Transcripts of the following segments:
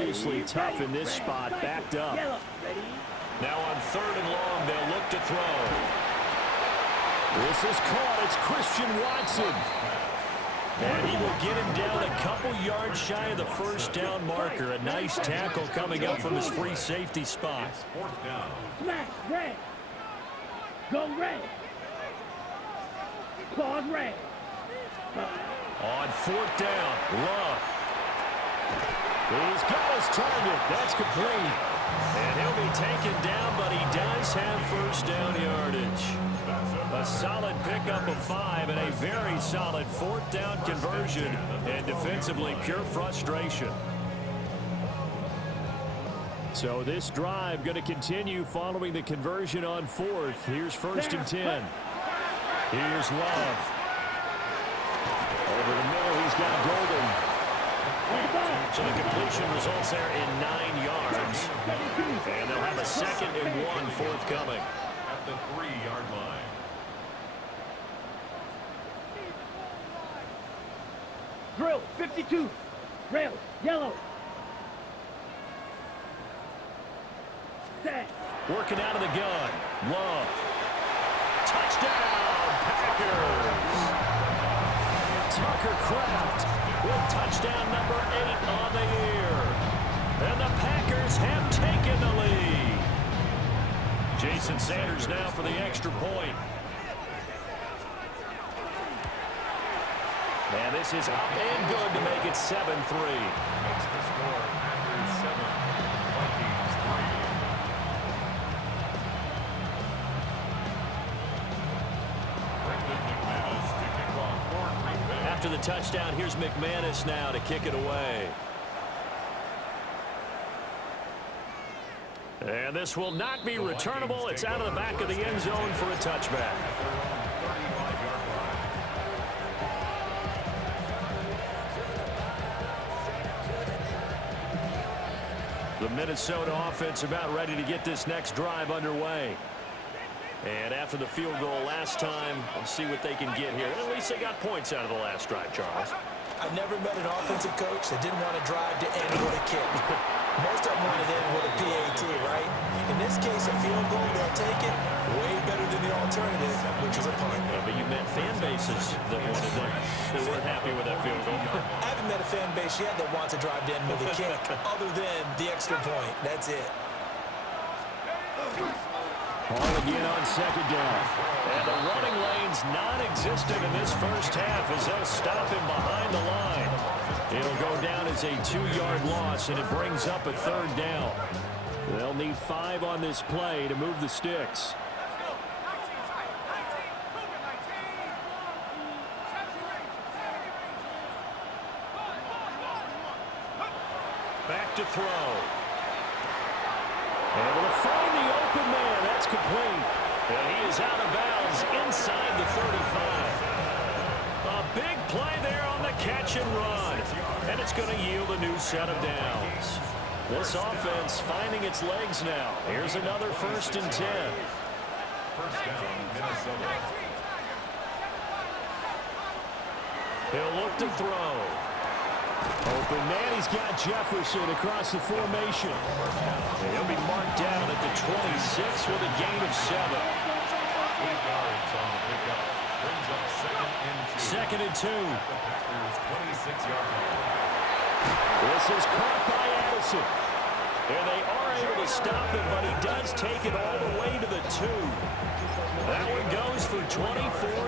obviously tough in this spot, backed up. Now on 3rd and long, they'll look to throw. This is caught. It's Christian Watson. And he will get him down a couple yards shy of the first down marker. A nice tackle coming up from his free safety spot. Smash, red. Go red. Pause red. On 4th down, Love. He's got his target. That's complete. And he'll be taken down, but he does have first down yardage. A solid pickup of 5 and a very solid 4th down conversion. And defensively, pure frustration. So this drive going to continue following the conversion on 4th. Here's 1st and 10. Here's Love. Over the middle, he's got Golden. So the completion results there in 9 yards. And they'll have a 2nd and 1 forthcoming. At the 3-yard line. Drill, 52. Rail, yellow. Set. Working out of the gun. Love. Touchdown, Packers. Tucker Kraft with touchdown number 8 on the year. And the Packers have taken the lead. Jason Sanders now for the extra point. And this is up and good to make it 7-3. Makes the score Packers 7, Vikings 3. After the touchdown, here's McManus now to kick it away. And this will not be returnable. It's out of the back of the end zone for a touchback. The Minnesota offense about ready to get this next drive underway. And after the field goal last time, we'll see what they can get here. At least they got points out of the last drive, Charles. I've never met an offensive coach that didn't want to drive to end with a kick. Most of them want to end with a PAT, right? In this case, a field goal, they'll take it. Way better than the alternative, which is a punt. But you met fan bases that wanted that. They weren't happy with that field goal. I haven't met a fan base yet that wants to drive to end with a kick, other than the extra point. That's it. Ball again on 2nd down. And the running lane's non-existent in this first half as they'll stop him behind the line. It'll go down as a 2-yard loss, and it brings up a 3rd down. They'll need 5 on this play to move the sticks. Back to throw. Able to find the open man. That's complete. And he is out of bounds inside the 35. A big play there on the catch and run. And it's going to yield a new set of downs. This offense finding its legs now. Here's another 1st and 10. First down, Minnesota. He'll look to throw. Open man, he's got Jefferson across the formation. And he'll be marked down at the 26 with a gain of 7. 8 yards on the pickup. Brings up 2nd and 2. 2nd and 2. The Packers 26-yard line. This is caught by Addison. And they are able to stop him, but he does take it all the way to the 2. That one goes for 24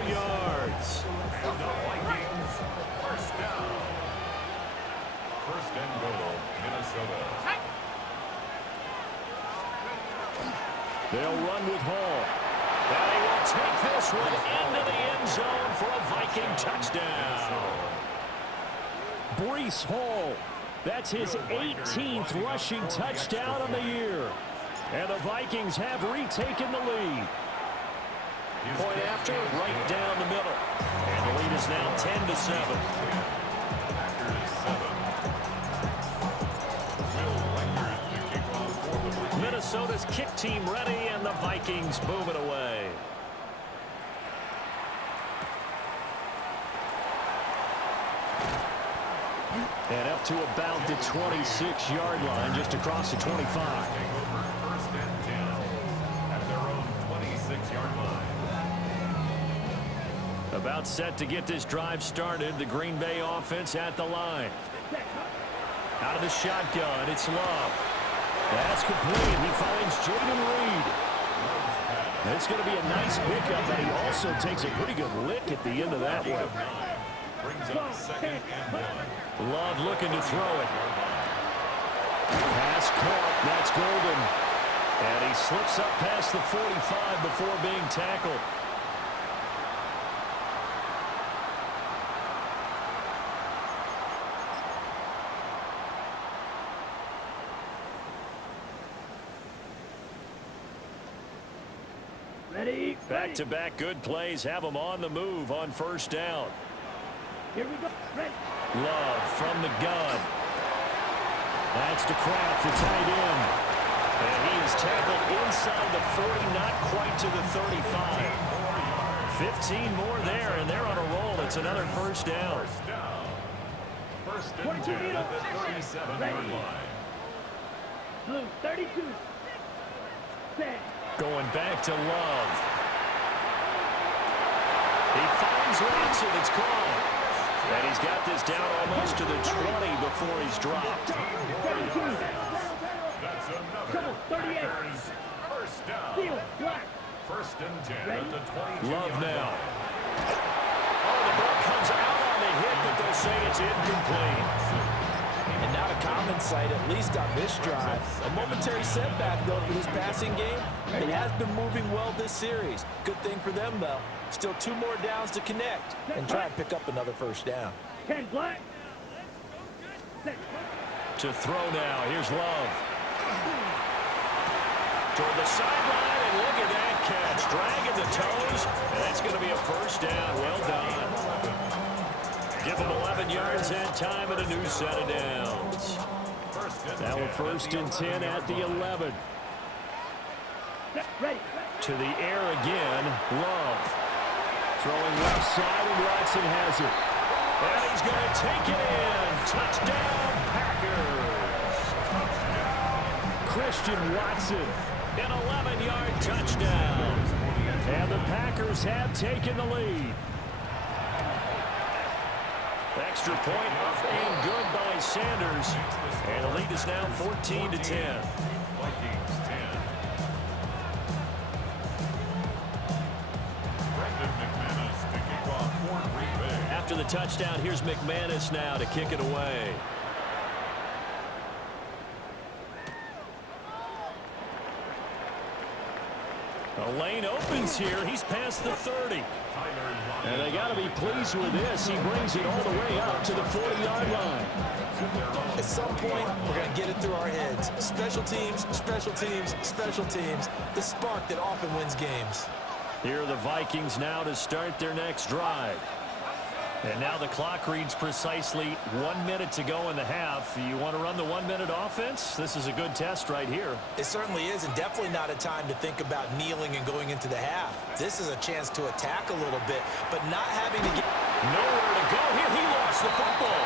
yards. And the Vikings, first down. First and goal, Minnesota. They'll run with Hall. And he will take this one into the end zone for a Viking touchdown. Breece Hall. That's his 18th rushing touchdown of the year. And the Vikings have retaken the lead. Point after, right down the middle. And the lead is now 10-7. Minnesota's kick team ready, and the Vikings move it away. And up to about the 26-yard line, just across the 25. First and 10 at their own 26-yard line. About set to get this drive started. The Green Bay offense at the line. Out of the shotgun, it's Love. That's complete. He finds Jaden Reed. It's going to be a nice pickup, but he also takes a pretty good lick at the end of that one. Brings up second and 1. Love looking to throw it. Pass caught. That's Golden. And he slips up past the 45 before being tackled. Ready? Back-to-back good plays have them on the move on first down. Here we go. Ready. Love from the gun. That's to Kraft, the tight end. And he is tackled inside the 40, not quite to the 35. 15 more there, and they're on a roll. It's another first down. First and 10 at the 37-yard line. Blue, 32. Set. Going back to Love. He finds Watson. It's caught. And he's got this down almost to the 20 before he's dropped. 17. That's another. Double, 38. First down. Steal, black. First and 10 at the 22-yard Love now. line. Oh, the ball comes out on the hit, but they'll say it's incomplete. And not a common sight, at least on this drive. A momentary setback, though, for this passing game. It has been moving well this series. Good thing for them, though. Still 2 more downs to connect and try and pick up another first down. 10, black. Set. To throw now. Here's Love. Toward the sideline, and look at that catch. Dragging the toes, and it's going to be a first down. Well done. Give them 11 yards that time and a new set of downs. Now we're first and 10 at the 11. Ready. To the air again. Love. Throwing left side, and Watson has it. And he's going to take it in. Touchdown, Packers. Christian Watson, an 11-yard touchdown. And the Packers have taken the lead. Extra point up and good by Sanders. And the lead is now 14-10. Vikings 10. McManus to kick off for Green Bay. After the touchdown, here's McManus now to kick it away. The lane opens here. He's past the 30. And they got to be pleased with this. He brings it all the way up to the 40-yard line. At some point, we're going to get it through our heads. Special teams, special teams, special teams. The spark that often wins games. Here are the Vikings now to start their next drive. And now the clock reads precisely 1 minute to go in the half. You want to run the 1 minute offense? This is a good test right here. It certainly is, and definitely not a time to think about kneeling and going into the half. This is a chance to attack a little bit, but not having to get nowhere to go here. He lost the football.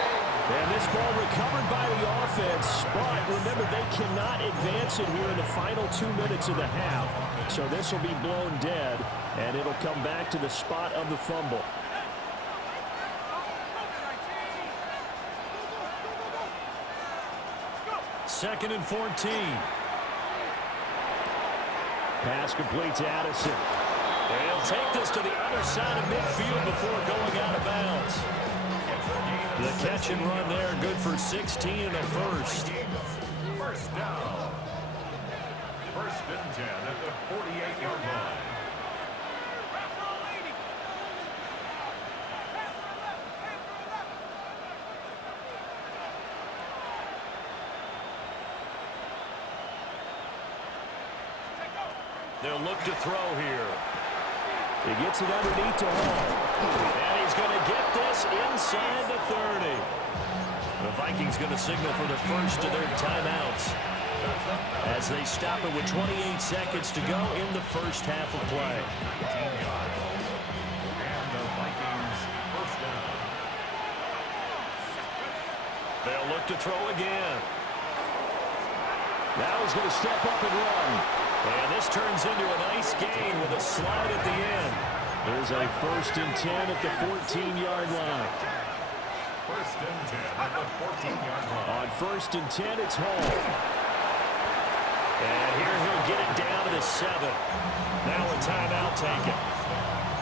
And this ball recovered by the offense, but remember, they cannot advance it here in the final 2 minutes of the half. So this will be blown dead, and it'll come back to the spot of the fumble. Second and 14. Pass complete to Addison. And he'll take this to the other side of midfield before going out of bounds. The catch and run there, good for 16 and a first. First down. First and 10 at the 48-yard line. They'll look to throw here. He gets it underneath to Hall. And he's going to get this inside the 30. The Vikings going to signal for the first of their timeouts as they stop it with 28 seconds to go in the first half of play. And the Vikings first down. They'll back to throw again. Now he's going to step up and run. And this turns into a nice gain with a slide at the end. There's a 1st and 10 at the 14-yard line. 1st and 10 at the 14-yard line. On 1st and 10, it's Hall. And here he'll get it down to the 7. Now a timeout taken.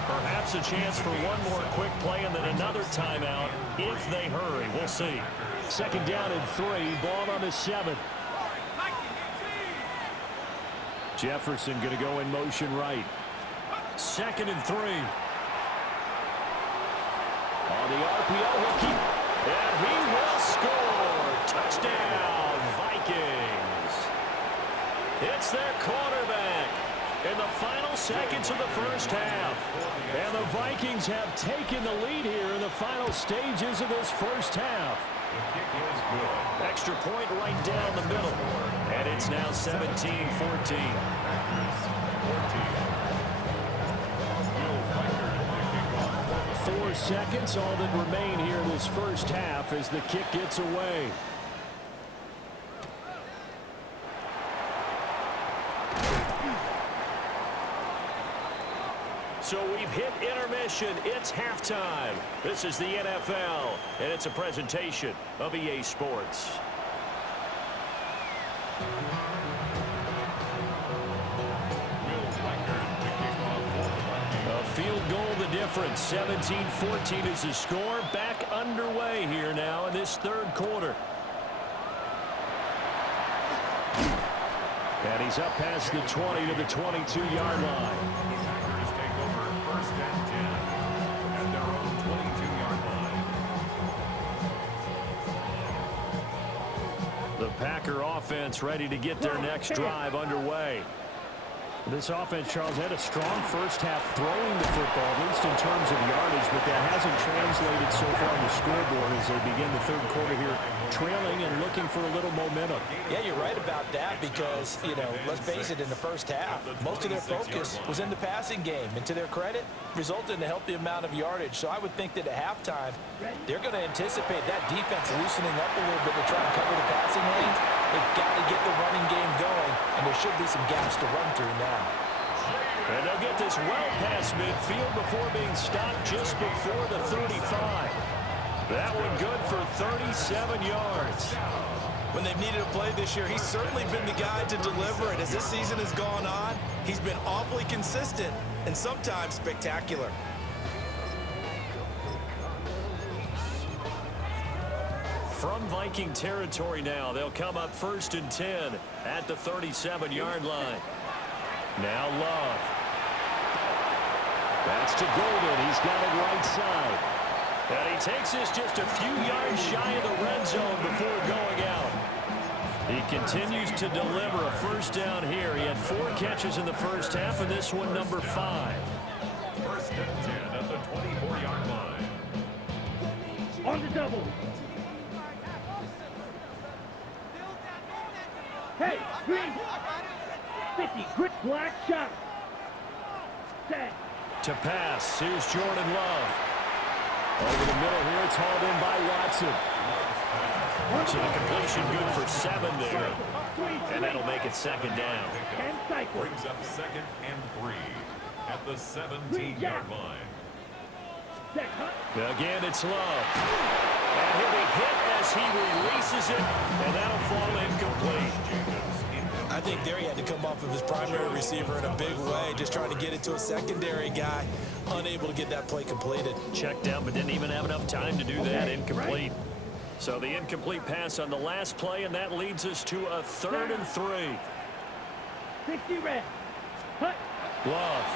Perhaps a chance for one more quick play and then another timeout if they hurry. We'll see. 2nd down and 3. Ball on the 7. Jefferson going to go in motion right. 2nd and 3. On the RPO, he'll keep. And he will score. Touchdown, Vikings. It's their quarterback in the final seconds of the first half. And the Vikings have taken the lead here in the final stages of this first half. The kick is good. Extra point right down the middle. And it's now 17-14. 4 seconds, all that remain here in this first half as the kick gets away. So we've hit intermission. It's halftime. This is the NFL, and it's a presentation of EA Sports. A field goal the difference. 17-14 is the score. Back underway here now in this 3rd quarter. And he's up past the 20 to the 22-yard line. The Packer offense ready to get their next drive underway. This offense, Charles, had a strong first half throwing the football, at least in terms of yardage, but that hasn't translated so far on the scoreboard as they begin the 3rd quarter here, trailing and looking for a little momentum. Yeah, you're right about that because, let's face it, in the first half, most of their focus was in the passing game. And to their credit, resulted in a healthy amount of yardage. So I would think that at halftime, they're going to anticipate that defense loosening up a little bit to try and cover the passing lanes. They've got to get the running game going, and there should be some gaps to run through now. And they'll get this well past midfield before being stopped just before the 35. That one good for 37 yards. When they've needed a play this year, he's certainly been the guy to deliver it. As this season has gone on, he's been awfully consistent and sometimes spectacular. From Viking territory now, they'll come up 1st and 10 at the 37-yard line. Now Love. That's to Golden. He's got it right side. And he takes this just a few yards shy of the red zone before going out. He continues to deliver a 1st down here. He had 4 catches in the first half, and this one number 5. 1st and 10 at the 24-yard line. On the double. Hey, green. 50, grit, black shot. Set. To pass, here's Jordan Love. Over the middle here, it's hauled in by Watson. So the completion good for 7 there. And that'll make it 2nd down. And cycle. Brings up 2nd and 3 at the 17-yard line. Set, huh? Again, it's Love. And he'll be hit as he releases it, and that'll fall incomplete. I think there he had to come off of his primary receiver in a big way, just trying to get it to a secondary guy, unable to get that play completed. Checked out, but didn't even have enough time to do that. Incomplete. So the incomplete pass on the last play, and that leads us to a 3rd and 3. 60 red. Hut. Love.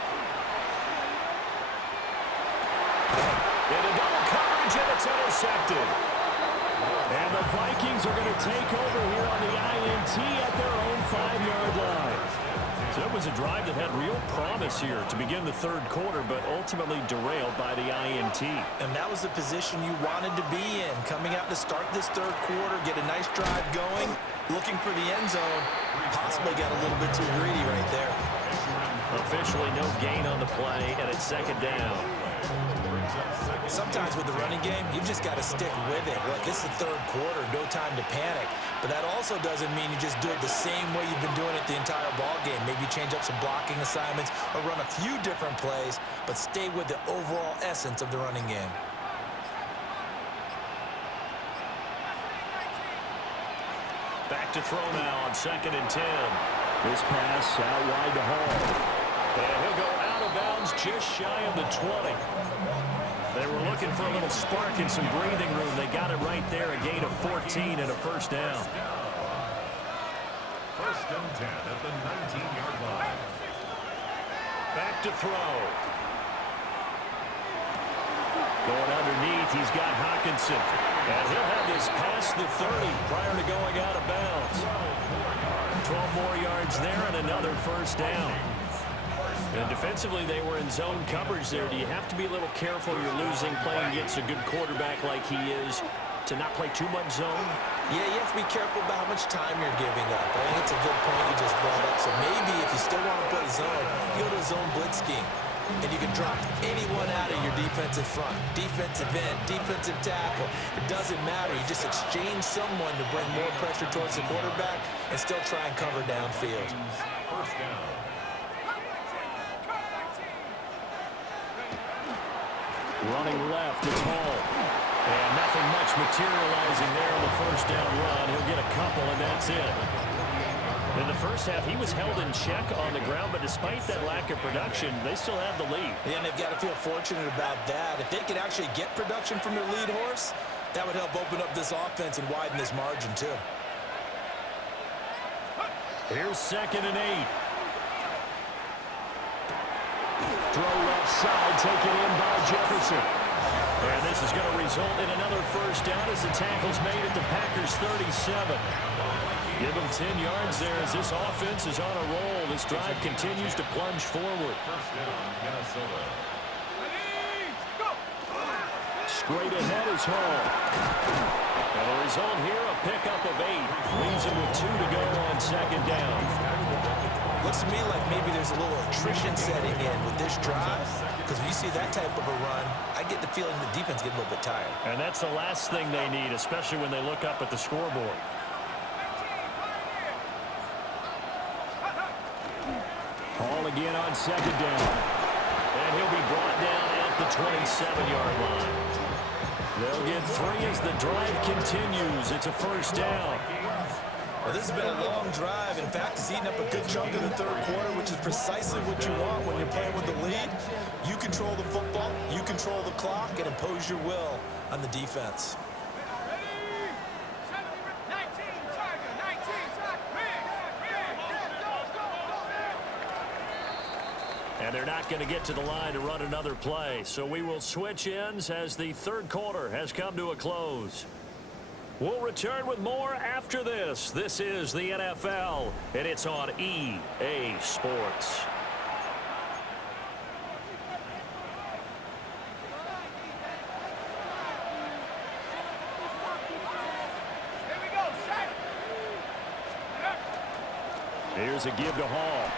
Into double coverage, and it's intercepted. And the Vikings are going to take over here on the INT at their own 5-yard line. So it was a drive that had real promise here to begin the 3rd quarter, but ultimately derailed by the INT. And that was the position you wanted to be in, coming out to start this 3rd quarter, get a nice drive going, looking for the end zone. Possibly got a little bit too greedy right there. Officially no gain on the play, and it's second down. Sometimes with the running game, you've just got to stick with it. Look, this is the third quarter, no time to panic. But that also doesn't mean you just do it the same way you've been doing it the entire ball game. Maybe change up some blocking assignments or run a few different plays, but stay with the overall essence of the running game. Back to throw now on 2nd and 10. This pass out wide to Hall. And he'll go out of bounds just shy of the 20. They were looking for a little spark and some breathing room. They got it right there, a gain of 14 and a first down. 1st and 10 at the 19-yard line. Back to throw. Going underneath, he's got Hockenson. And he'll have this past the 30 prior to going out of bounds. 12 more yards there and another first down. And defensively, they were in zone coverage there. Do you have to be a little careful? You're losing, playing against a good quarterback like he is, to not play too much zone? Yeah, you have to be careful about how much time you're giving up. I think it's a good point you just brought up. So maybe if you still want to play zone, you go to a zone blitz scheme. And you can drop anyone out of your defensive front. Defensive end, defensive tackle. It doesn't matter. You just exchange someone to bring more pressure towards the quarterback and still try and cover downfield. First down. Running left, it's Hall. And nothing much materializing there on the first down run. He'll get a couple, and that's it. In the first half, he was held in check on the ground, but despite that lack of production, they still have the lead. And they've got to feel fortunate about that. If they could actually get production from their lead horse, that would help open up this offense and widen this margin, too. Here's 2nd and 8. Throw left side, taken in by Jefferson. And this is going to result in another first down as the tackle's made at the Packers' 37. Give them 10 yards there as this offense is on a roll. This drive continues to plunge forward. First down, Minnesota. Straight ahead is Hall. And the result here, a pickup of 8. Leaves him with 2 to go on 2nd down. Looks to me like maybe there's a little attrition setting in with this drive, because when you see that type of a run, I get the feeling the defense getting a little bit tired. And that's the last thing they need, especially when they look up at the scoreboard. Hall again on 2nd down. And he'll be brought down at the 27-yard line. They'll get 3 as the drive continues. It's a first down. Well, this has been a long drive. In fact, it's eaten up a good chunk of the third quarter, which is precisely what you want when you're playing with the lead. You control the football, you control the clock, and impose your will on the defense. And they're not going to get to the line to run another play. So we will switch ends as the third quarter has come to a close. We'll return with more after this. This is the NFL, and it's on EA Sports. Here's a give to Hall.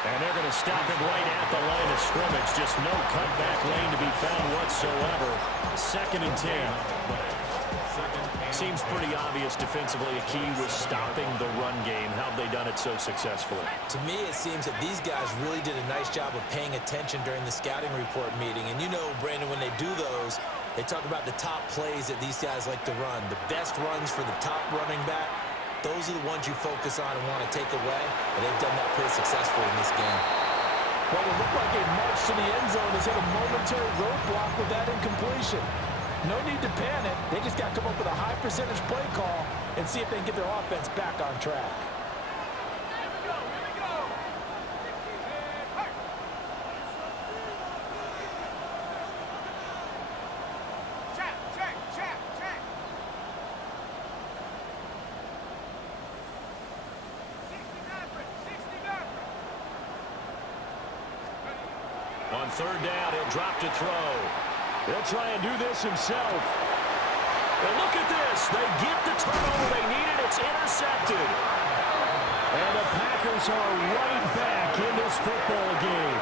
And they're going to stop it right at the line of scrimmage. Just no cutback lane to be found whatsoever. 2nd and 10. Seems pretty obvious defensively a key was stopping the run game. How have they done it so successfully? To me, it seems that these guys really did a nice job of paying attention during the scouting report meeting. And you know, Brandon, when they do those, they talk about the top plays that these guys like to run. The best runs for the top running back. Those are the ones you focus on and want to take away, and they've done that pretty successfully in this game. Well, it looked like a march to the end zone has hit a momentary roadblock with that incompletion. No need to panic. They just got to come up with a high percentage play call and see if they can get their offense back on track. On 3rd down, he'll drop to throw. He'll try and do this himself. And look at this. They get the turnover they needed. It's intercepted. And the Packers Packers are right back in this football game.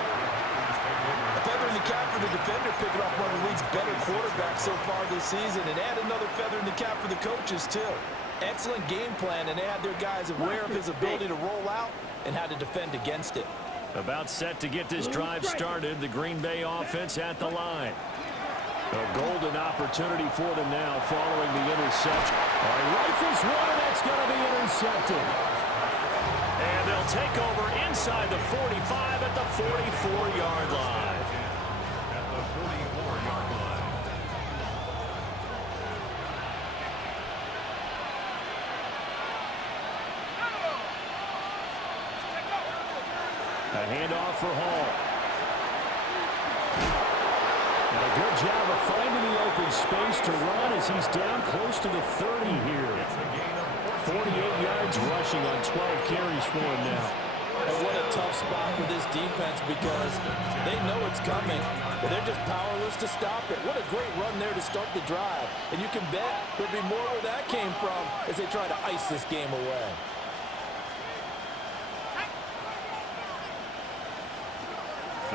A feather in the cap for the defender, picking off one of the league's better quarterbacks so far this season, and add another feather in the cap for the coaches, too. Excellent game plan, and they had their guys aware of his ability to roll out and how to defend against it. About set to get this drive started. The Green Bay offense at the line. A golden opportunity for them now following the interception. All right, rifles one, and that's going to be intercepted. And they'll take over inside the 45 at the 44-yard line. At the 44-yard line. A handoff for Hall. And a good job of finding the open space to run as he's down close to the 30 here. 48 yards rushing on 12 carries for him now. And what a tough spot for this defense because they know it's coming, but they're just powerless to stop it. What a great run there to start the drive. And you can bet there'll be more where that came from as they try to ice this game away.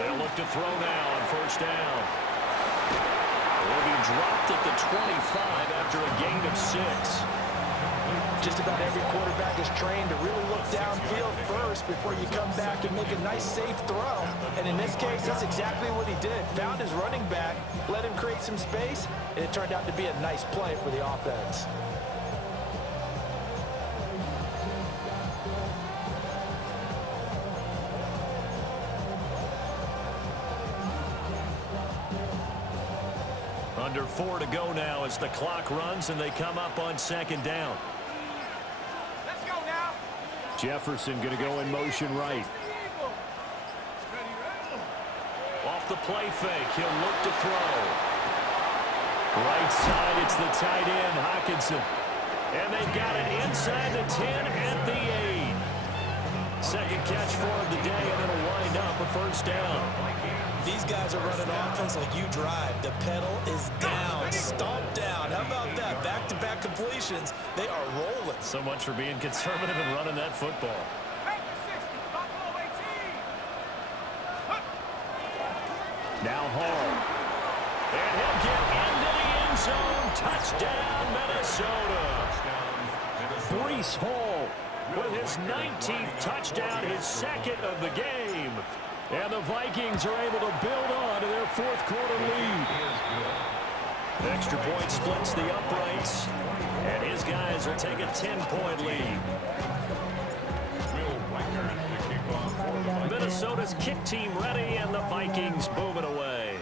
They'll look to throw now on first down. Will be dropped at the 25 after a gain of 6. Just about every quarterback is trained to really look downfield first before you come back and make a nice, safe throw. And in this case, that's exactly what he did. Found his running back, let him create some space, and it turned out to be a nice play for the offense. Under 4 to go now as the clock runs and they come up on second down. Let's go now. Jefferson going to go in motion right. Off the play fake, he'll look to throw. Right side, it's the tight end, Hockenson. And they've got it inside the 10 at the 8. Second catch for him today, and it'll wind up a first down. These guys are running offense like you drive. The pedal is down, stomp down. How about that? Back-to-back completions. They are rolling. So much for being conservative and running that football. Now Hall. And he'll get into the end zone. Touchdown, Minnesota. Breece Hall with his 19th touchdown, his second of the game. And the Vikings are able to build on to their fourth quarter lead. Extra point splits the uprights. And his guys will take a 10-point lead. Minnesota's kick team ready, and the Vikings moving away.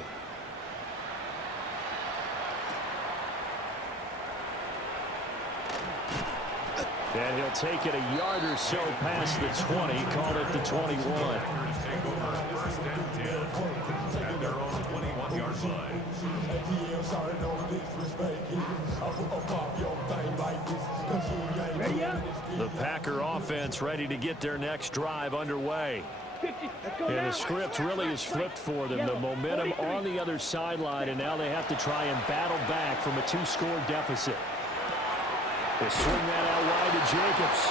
And he'll take it a yard or so past the 20, call it the 21. The Packer offense ready to get their next drive underway. And the script really is flipped for them. The momentum on the other sideline, and now they have to try and battle back from a 2-score deficit. They'll swing that out wide to Jacobs.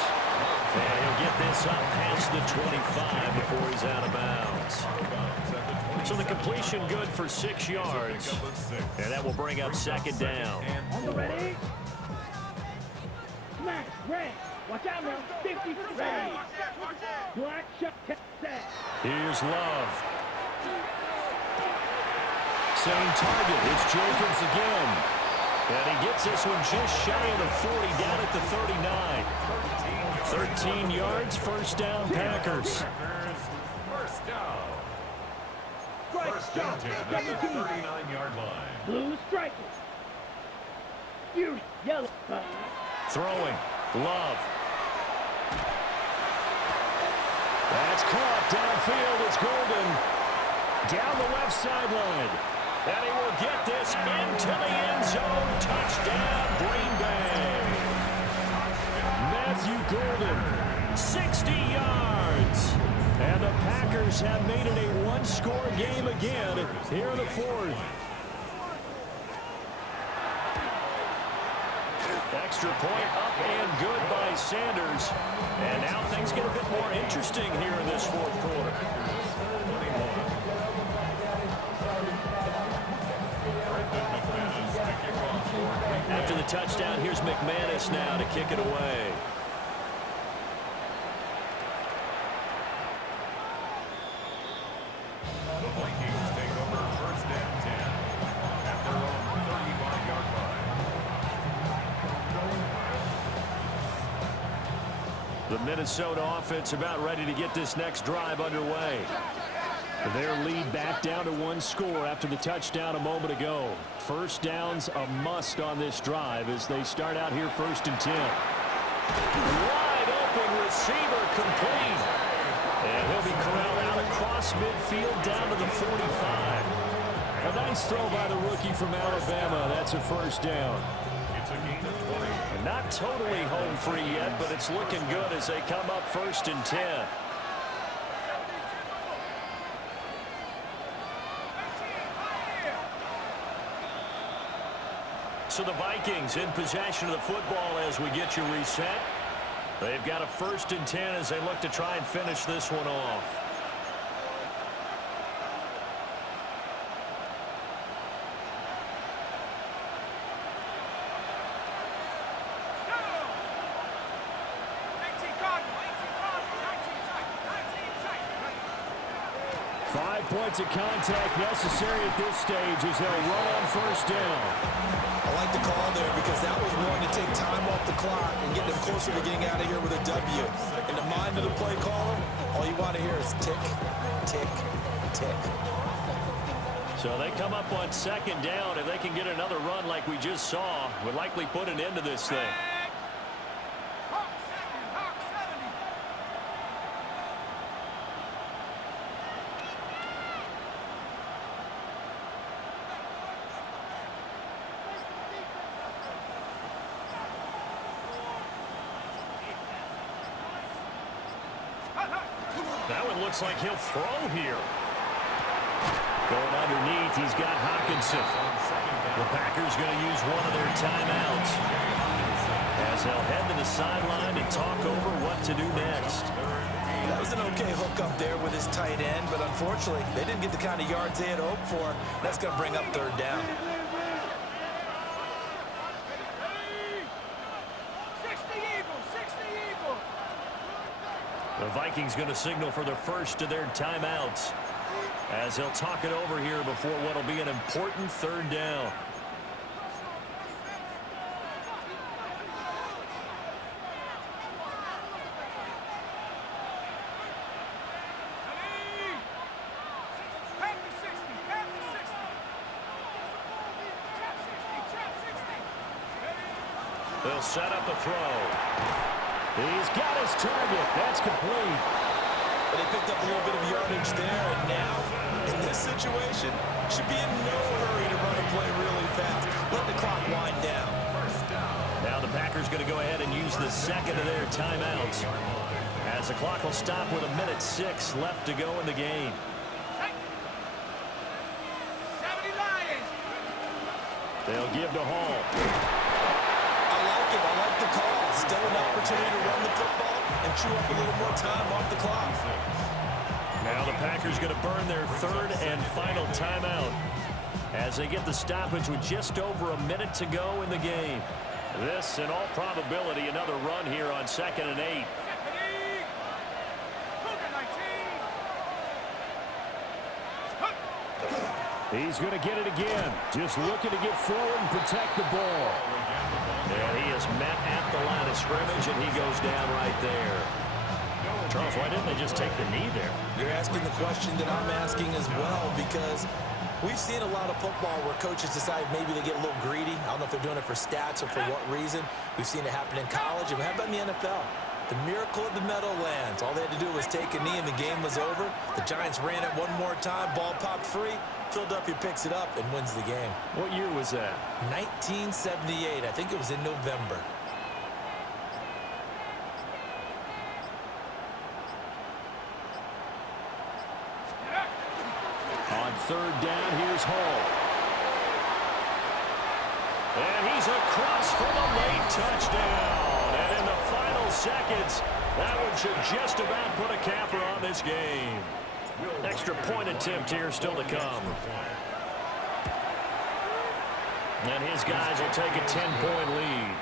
And he'll get this up past the 25 before he's out of bounds. So the completion good for 6 yards. And that will bring up second down. Ready? Smash, red. Watch out now. 50, ready. Black shot, set. Here's Love. Same target. It's Jacobs again. And he gets this one just shy of the 40, down at the 39. 13 yards, first down, Packers. First down. First down, 10 at the 39-yard line. Blue strikers. You yellow. Throwing. Love. That's caught downfield. It's Golden. Down the left sideline. And he will get this into the end zone. Touchdown, Green Bay. Matthew Golden, 60 yards. And the Packers have made it a one-score game again here in the fourth. Extra point up and good by Sanders. And now things get a bit more more interesting here in this fourth quarter. After the touchdown, here's McManus now to kick it away. The Vikings take over first and 10 at their own 35-yard line. The Minnesota offense about ready to get this next drive underway. Their lead back down to one score after the touchdown a moment ago. First down's a must on this drive as they start out here first and 10. Wide open receiver complete. And he'll be corralled out across midfield down to the 45. A nice throw by the rookie from Alabama. That's a first down. It's a gain of 20. Not totally home free yet, but it's looking good as they come up first and 10. So the Vikings in possession of the football as we get you reset. They've got a first and 10 as they look to try and finish this one off. Points of contact necessary at this stage as they'll run on first down. I like the call there because that was one to take time off the clock and get them closer to getting out of here with a W. In the mind of the play caller, all you want to hear is tick, tick, tick. So they come up on second down. If they can get another run like we just saw, would likely put an end to this thing. That one looks like he'll throw here. Going underneath, he's got Hawkinson. The Packers going to use one of their timeouts as they'll head to the sideline and talk over what to do next. That was an okay hook up there with his tight end, but unfortunately, they didn't get the kind of yards they had hoped for. That's going to bring up third down. The Vikings going to signal for the first of their timeouts as they'll talk it over here before what will be an important third down. They'll set up a throw. He's got his target. That's complete. But they picked up a little bit of yardage there, and now, in this situation, should be in no hurry to run a play really fast. Let the clock wind down. Now the Packers going to go ahead and use the second of their timeouts as the clock will stop with 1:06 left to go in the game. They'll give to Hall. I like the call. Still an opportunity to run the football and chew up a little more time off the clock. Now the Packers going to burn their third and final timeout as they get the stoppage with just over 1 minute to go in the game. This, in all probability, another run here on 2nd and 8. He's going to get it again. Just looking to get forward and protect the ball. And he is met at the line of scrimmage, and he goes down right there. Charles, why didn't they just take the knee there? You're asking the question that I'm asking as well, because we've seen a lot of football where coaches decide maybe they get a little greedy. I don't know if they're doing it for stats or for what reason. We've seen it happen in college, and how about in the NFL? The miracle of the Meadowlands. All they had to do was take a knee, and the game was over. The Giants ran it one more time. Ball popped free. Philadelphia picks it up and wins the game. What year was that? 1978. I think it was in November. On third down, here's Hall. And he's across for the late touchdown. And in the final seconds, that one should just about put a capper on this game. Extra point attempt here still to come. And his guys will take a 10-point lead.